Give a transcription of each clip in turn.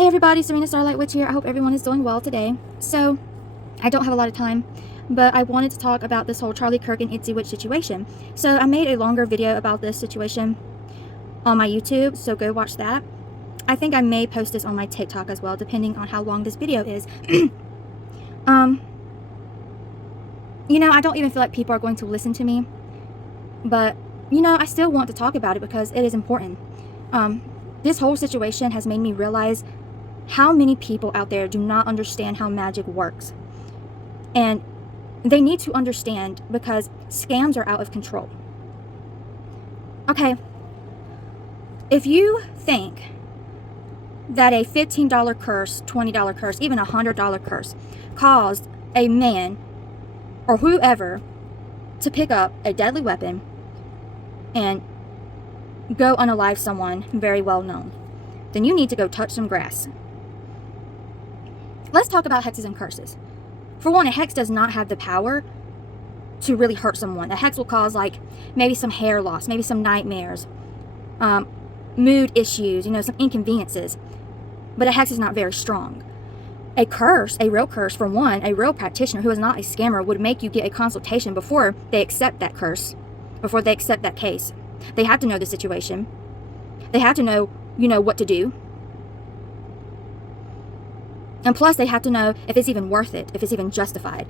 Hey everybody, Serena Starlight Witch here. I hope everyone is doing well today. So, I don't have a lot of time, but I wanted to talk about this whole Charlie Kirk and Itsy Witch situation. So, I made a longer video about this situation on my YouTube, so go watch that. I think I may post this on my TikTok as well, depending on how long this video is. I don't even feel like people are going to listen to me, but, I still want to talk about it because it is important. This whole situation has made me realize how many people out there do not understand how magic works. And they need to understand because scams are out of control. Okay, if you think that a $15 curse, $20 curse, even a $100 curse caused a man or whoever to pick up a deadly weapon and go unalive someone very well known, then you need to go touch some grass. Let's talk about hexes and curses. For one, a hex does not have the power to really hurt someone. A hex will cause maybe some hair loss, maybe some nightmares, mood issues, some inconveniences. But a hex is not very strong. A curse, a real curse, for one, a real practitioner who is not a scammer would make you get a consultation before they accept that curse, before they accept that case. They have to know the situation. They have to know, what to do. And plus, they have to know if it's even worth it, if it's even justified.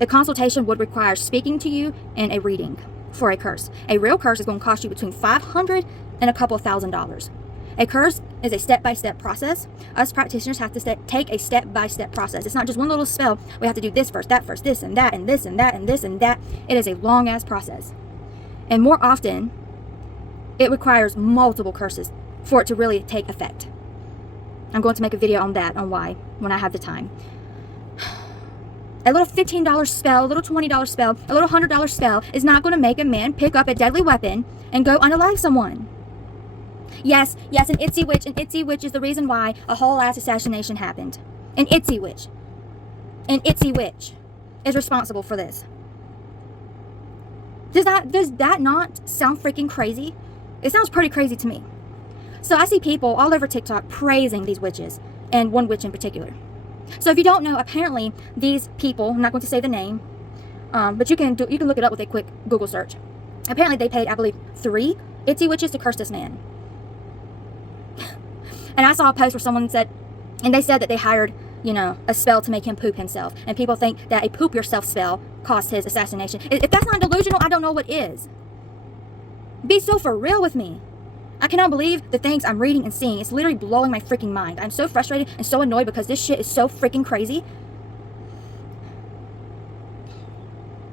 The consultation would require speaking to you and a reading for a curse. A real curse is going to cost you between $500 and a couple $1,000. A curse is a step-by-step process. Us practitioners have to take a step-by-step process. It's not just one little spell. We have to do this first, that first, this and that, and this and that, and this and that. It is a long-ass process. And more often, it requires multiple curses for it to really take effect. I'm going to make a video on that, on why, when I have the time. A little $15 spell, a little $20 spell, a little $100 spell is not going to make a man pick up a deadly weapon and go unalive someone. Yes, an Itsy Witch. An Itsy Witch is the reason why a whole ass assassination happened. An Itsy Witch. An Itsy Witch is responsible for this. Does that not sound freaking crazy? It sounds pretty crazy to me. So I see people all over TikTok praising these witches, and one witch in particular. So if you don't know, apparently these people, I'm not going to say the name, but you can look it up with a quick Google search. Apparently they paid, I believe, 3 Itsy Witches to curse this man. And I saw a post where someone said, and they said that they hired, a spell to make him poop himself. And people think that a poop yourself spell caused his assassination. If that's not delusional, I don't know what is. Be so for real with me. I cannot believe the things I'm reading and seeing. It's literally blowing my freaking mind. I'm so frustrated and so annoyed because this shit is so freaking crazy.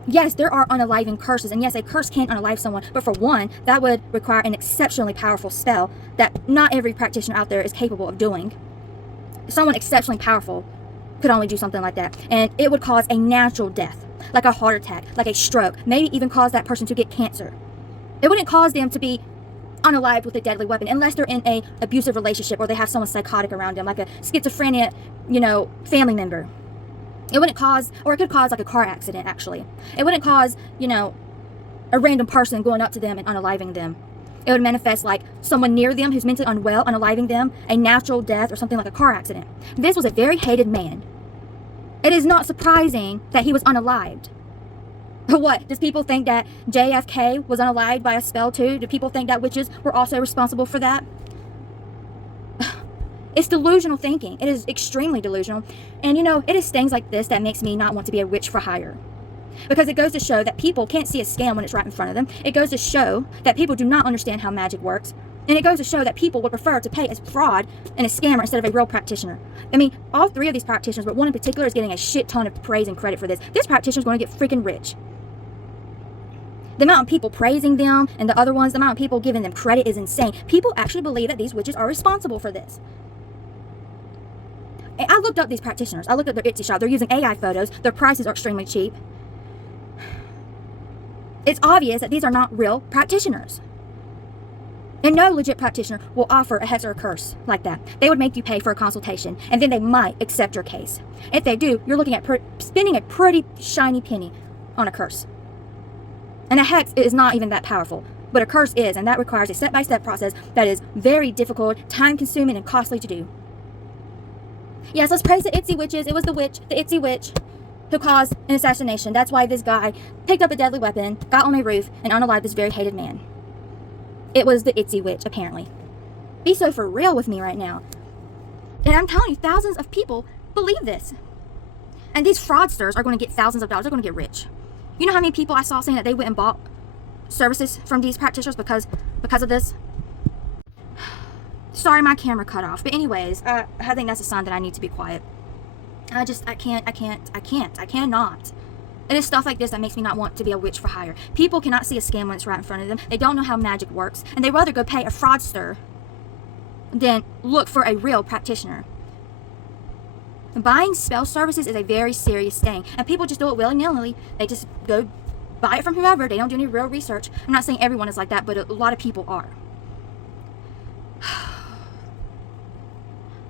Yes, there are unaliving curses, and yes, a curse can unalive someone, but for one, that would require an exceptionally powerful spell that not every practitioner out there is capable of doing. Someone exceptionally powerful could only do something like that, and it would cause a natural death, like a heart attack, like a stroke, maybe even cause that person to get cancer. It wouldn't cause them to be unalived with a deadly weapon unless they're in a abusive relationship or they have someone psychotic around them, like a schizophrenic, family member. It wouldn't cause, or it could cause like a car accident, actually. It wouldn't cause, a random person going up to them and unaliving them. It would manifest like someone near them who's mentally unwell, unaliving them, a natural death, or something like a car accident. This was a very hated man. It is not surprising that he was unalived. What? Does people think that JFK was unalived by a spell too? Do people think that witches were also responsible for that? It's delusional thinking. It is extremely delusional. And it is things like this that makes me not want to be a witch for hire. Because it goes to show that people can't see a scam when it's right in front of them. It goes to show that people do not understand how magic works. And it goes to show that people would prefer to pay a fraud and a scammer instead of a real practitioner. I mean, all 3 of these practitioners, but one in particular is getting a shit ton of praise and credit for this. This practitioner is going to get freaking rich. The amount of people praising them and the other ones, the amount of people giving them credit is insane. People actually believe that these witches are responsible for this. I looked up these practitioners. I looked up their Etsy shop. They're using AI photos. Their prices are extremely cheap. It's obvious that these are not real practitioners. And no legit practitioner will offer a hex or a curse like that. They would make you pay for a consultation, and then they might accept your case. If they do, you're looking at spending a pretty shiny penny on a curse. And a hex is not even that powerful. But a curse is, and that requires a step-by-step process that is very difficult, time-consuming, and costly to do. Yes, let's praise the itsy witches. It was the itsy witch, who caused an assassination. That's why this guy picked up a deadly weapon, got on a roof, and unalived this very hated man. It was the itsy witch, apparently. Be so for real with me right now. And I'm telling you, thousands of people believe this. And these fraudsters are going to get thousands of dollars. They're going to get rich. You know how many people I saw saying that they went and bought services from these practitioners because of this? Sorry, my camera cut off. But anyways, I think that's a sign that I need to be quiet. I cannot. It is stuff like this that makes me not want to be a witch for hire. People cannot see a scam when it's right in front of them. They don't know how magic works. And they'd rather go pay a fraudster than look for a real practitioner. Buying spell services is a very serious thing. And people just do it willy-nilly. They just go buy it from whoever. They don't do any real research. I'm not saying everyone is like that, but a lot of people are.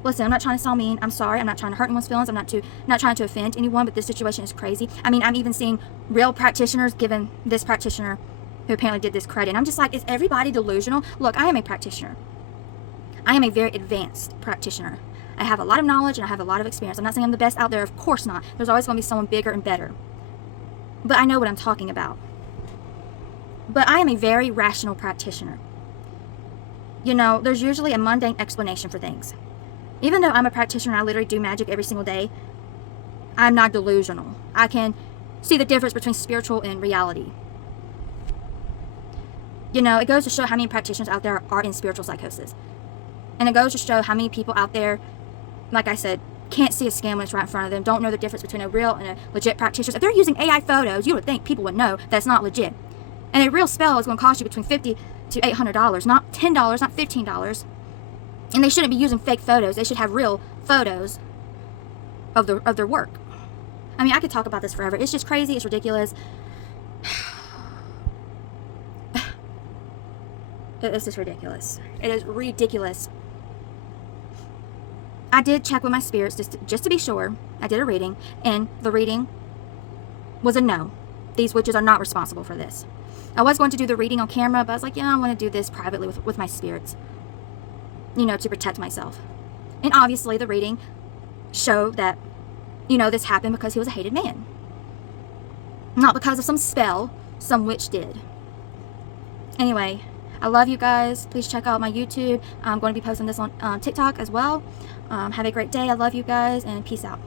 Listen, I'm not trying to sound mean. I'm sorry. I'm not trying to hurt anyone's feelings. I'm not trying to offend anyone, but this situation is crazy. I mean, I'm even seeing real practitioners giving this practitioner who apparently did this credit. And I'm just like, is everybody delusional? Look, I am a practitioner. I am a very advanced practitioner. I have a lot of knowledge and I have a lot of experience. I'm not saying I'm the best out there. Of course not. There's always going to be someone bigger and better. But I know what I'm talking about. But I am a very rational practitioner. You know, there's usually a mundane explanation for things. Even though I'm a practitioner and I literally do magic every single day, I'm not delusional. I can see the difference between spiritual and reality. You know, it goes to show how many practitioners out there are in spiritual psychosis. And it goes to show how many people out there, like I said, can't see a scam when it's right in front of them, don't know the difference between a real and a legit practitioner. If they're using AI photos, you would think people would know that's not legit. And a real spell is going to cost you between $50 to $800, not $10, not $15. And they shouldn't be using fake photos. They should have real photos of their work. I mean, I could talk about this forever. It's just crazy. It's ridiculous. It's just ridiculous. It is ridiculous. I did check with my spirits just to be sure. I did a reading, and the reading was a no. These witches are not responsible for this. I was going to do the reading on camera, but I was like, yeah, I want to do this privately with my spirits. You know, to protect myself. And obviously the reading showed that, you know, this happened because he was a hated man. Not because of some spell some witch did. Anyway, I love you guys. Please check out my YouTube. I'm going to be posting this on TikTok as well. Have a great day. I love you guys, and peace out.